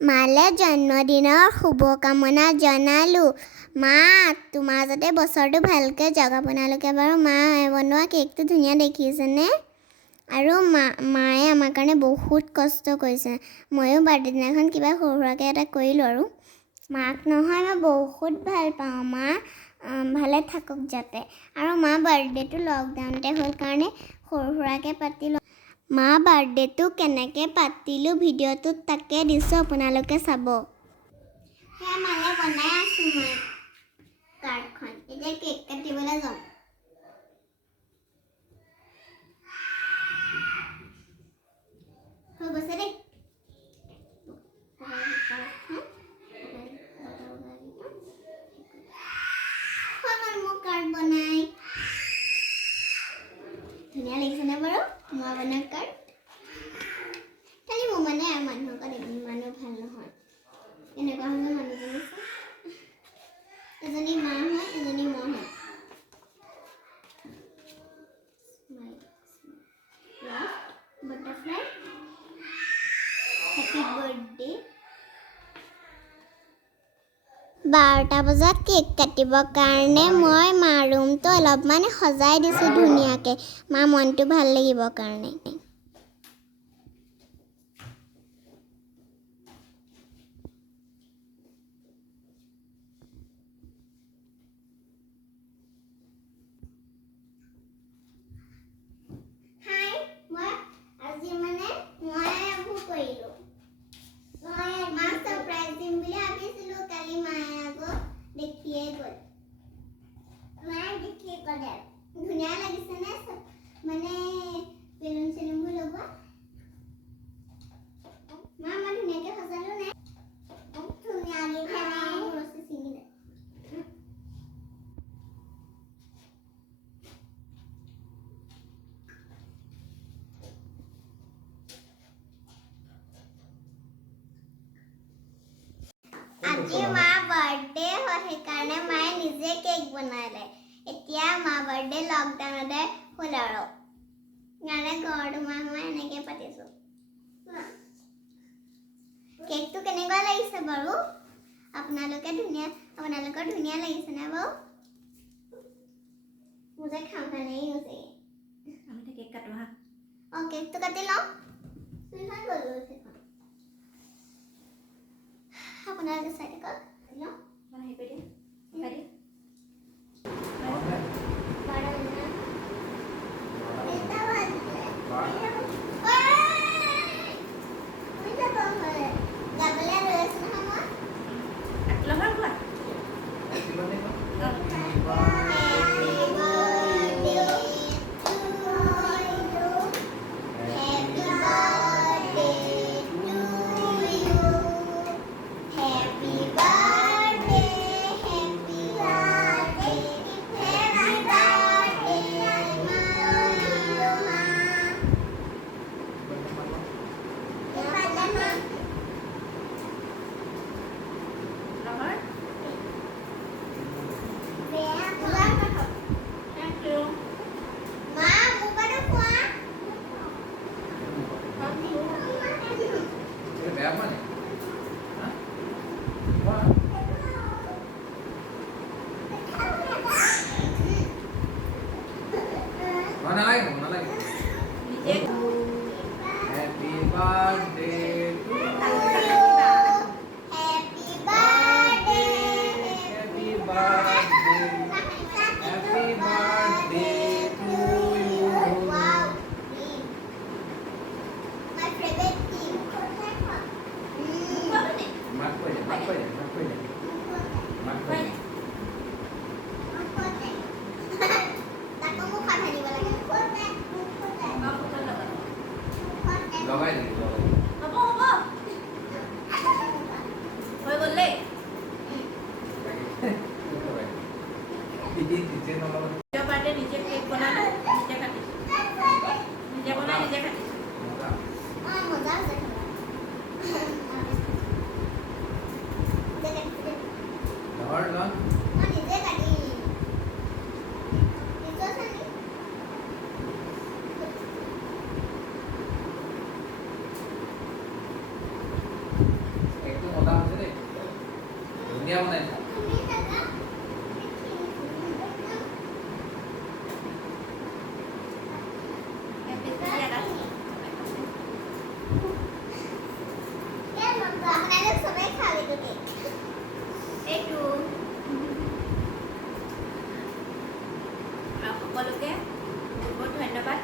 মালে জন্মদিনৰ শুভকামনা জনালোঁ। মা, তোমাৰ যাতে বছৰটো ভালকৈ যাওক। আপোনালোকে বাৰু মায়ে বনোৱা কেকটো ধুনীয়া দেখিছেনে? আৰু মায়ে আমাৰ কাৰণে বহুত কষ্ট কৰিছে। ময়ো বাৰ্থডে দিনাখন কিবা সৰু সুৰাকৈ এটা কৰিলোঁ আৰু। মাক নহয় মই বহুত ভাল পাওঁ। মা ভালে থাকক যাতে। আৰু মা বাৰ্থডেটো লকডাউনতে হ'ল কাৰণে সৰু সুৰাকৈ পাতিলোঁ। মা বাৰ্থডেটো কেনেকৈ পাতিলোঁ ভিডিঅ'টোত তাকে দিছোঁ, আপোনালোকে চাব। সেয়া মালে বনাই আছোঁ মই কাৰ্ডখন। এতিয়া কেক কাটিবলৈ যাওঁ। হৈ গৈছে দেই। মোৰ কাৰ্ড বনাই ধুনীয়া লাগিছেনে বাৰু? মই বনোৱা কাৰ্ড। খালি মোৰ মানে মানুহৰ কাৰণে ইমানো ভাল নহয়। এনেকুৱা হ'লে মানুহজনী এজনী মা হয়, এজনী মই হয়। Butterfly happy birthday. 12টা বজাত কেক কাটিবৰ কাৰণে মই মা ৰুমটো অলপমান সজাই দিছোঁ ধুনীয়াকৈ, মা মনটো ভাল লাগিবৰ কাৰণে। ধুনীয়া লাগিছেনে? মানে বেলুন চেলুনবোৰ লগোৱা মা মই ধুনীয়াকৈ সজালো নে? ধুনীয়া ৰছী ছিঙিলে। আজি মা বাৰ্থডে হয়, সেইকাৰণে মায়ে নিজে কেক বনালে। এতিয়া মা বাৰ্থডে লকডাউনতে হ'ল আৰু মানে ঘৰটো মই এনেকৈ পাতিছোঁ। কেকটো কেনেকুৱা লাগিছে বাৰু? আপোনালোকৰ ধুনীয়া লাগিছেনে বাৰু? মোৰ যে খাম লাগি গৈছে। আমি কেক কাটো হা। কেকটো কাটি লওঁ। আপোনালোকে চাই থাকক। নিজে কেক বনালো, নিজে কাটিছো। নিজে বনাই নিজে কাটিছো। মজা আছে। ধুনীয়া বনাইছা। সকলোকে বহুত ধন্যবাদ।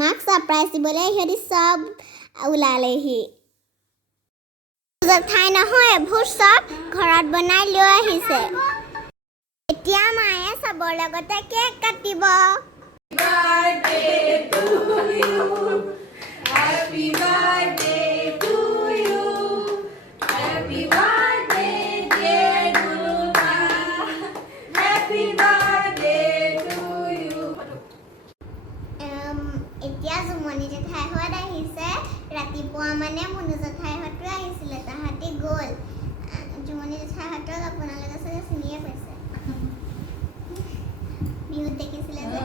মাক ছাৰপ্ৰাইজ দিবলৈ সিহঁতি চব ওলালেহি। জেঠাই নহয় এইবোৰ চব ঘৰত বনাই লৈ আহিছে। এতিয়া মায়ে চবৰ লগতে কেক কাটিব। এতিয়া জুমনি জেঠাইহঁত আহিছে। ৰাতিপুৱা মানে মুনু জেঠাইহঁতো আহিছিলে, তাহাঁতি গ'ল। জুমনি জেঠাইহঁতক আপোনালোকে চাগে চিনিয়ে পাইছে, বিহুত দেখিছিলে যে।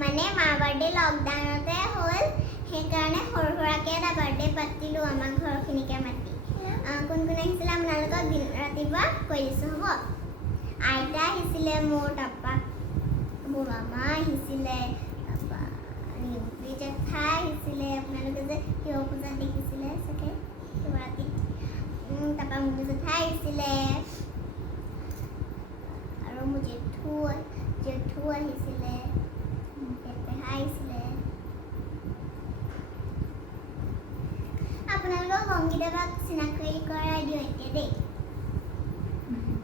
মানে মাৰ বাৰ্থডে লকডাউনতে হ'ল, সেইকাৰণে সৰু সুৰাকৈ এটা বাৰ্থডে পাতিলোঁ আমাৰ ঘৰখিনিকে মাতি। কোন কোন আহিছিলে আপোনালোকক ৰাতিপুৱা কৈ দিছোঁ হ'ব। আইতা আহিছিলে মোৰ, তাৰপৰা মোৰ মামা আহিছিলে, তাৰপৰা ৰিম্পী জেঠাই আহিছিলে, আপোনালোকে যে শিৱ পূজাত দেখিছিলে চাগে শিৱৰাত্ৰিত। তাৰপৰা মুনু জেঠাই আহিছিলে আৰু মোৰ জেঠু আহিছিলে, পেহা আহিছিলে। আপোনালোকক অংকিতা বাক চিনাকি কৰাই দিওঁ এতিয়া দেই।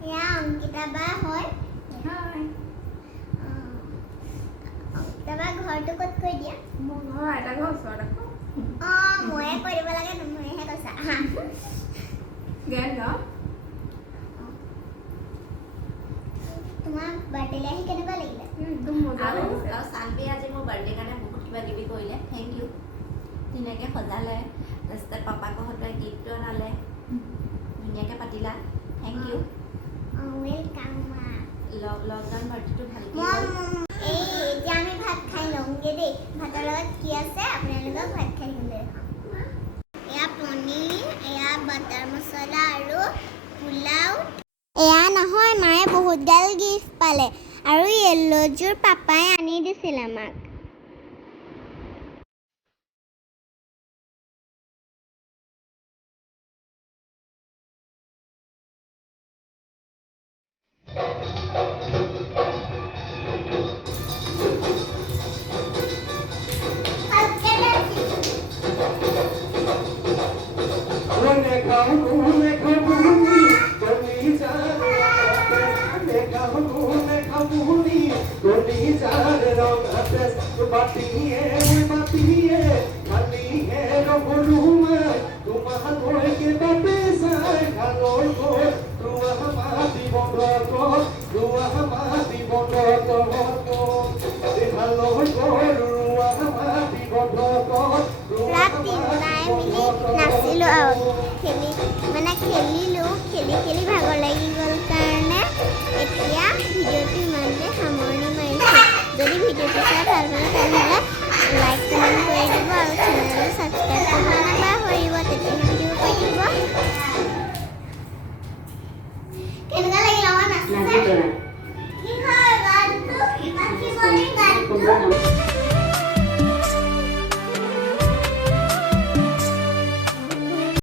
এয়া অংকিতা বা হয়। অংকিতা বা ঘৰটো ক'ত কৈ দিয়া? মোৰ ঘৰ আইতা ঘৰ ওচৰত আকৌ। ময়ে কৈ দিব লাগে, তুমিহে কৈছা। তোমাৰ বাৰ্থডেলৈ আহি কেনেকুৱা লাগিলে? আৰু চানবি আজি মোৰ বাৰ্থডে কাৰণে বহুত কিবা কিবি কৰিলে। Thank you. ধুনীয়াকৈ সজালে, তাৰপিছতে পাপাকহঁতে গিফ্টটো আনালে, ধুনীয়াকৈ পাতিলা। Thank you. ৱেলকাম মা। লকডাউন বাৰ্থডেটো ভালকৈ এতিয়া আমি ভাত খাই লওঁগৈ দেই। ভাতৰ লগত কি আছে আপোনালোকক ভাত খাই দিবলৈ দেখাম। এয়া পনীৰ, এয়া বাটাৰ মছলা আৰু পোলাও। এয়া নহয়, মায়ে বহুত গাল গিফ্ট পালে আৰু য়েল্ল'যোৰ পাপাই আনি দিছিল আমাক। নাচিলোঁ আৰু খেলি ভাগৰ লাগি গ'ল কাৰণে এতিয়া ভিডিঅ'টো ইমানতে সামৰণি মাৰিছোঁ। যদি ভিডিঅ'টো চাই ভাল লাইক কমেণ্ট কৰি দিব আৰু চেনেলটো ছাবস্ক্ৰাইব কৰিবলৈ নাপাহৰিব তেতিয়াহে ভিডিঅ' পাই থাকিব কেনেকুৱা লাগিল আমাৰ নাচিছে কি হয় গানটো ইমান কি বলি গানটো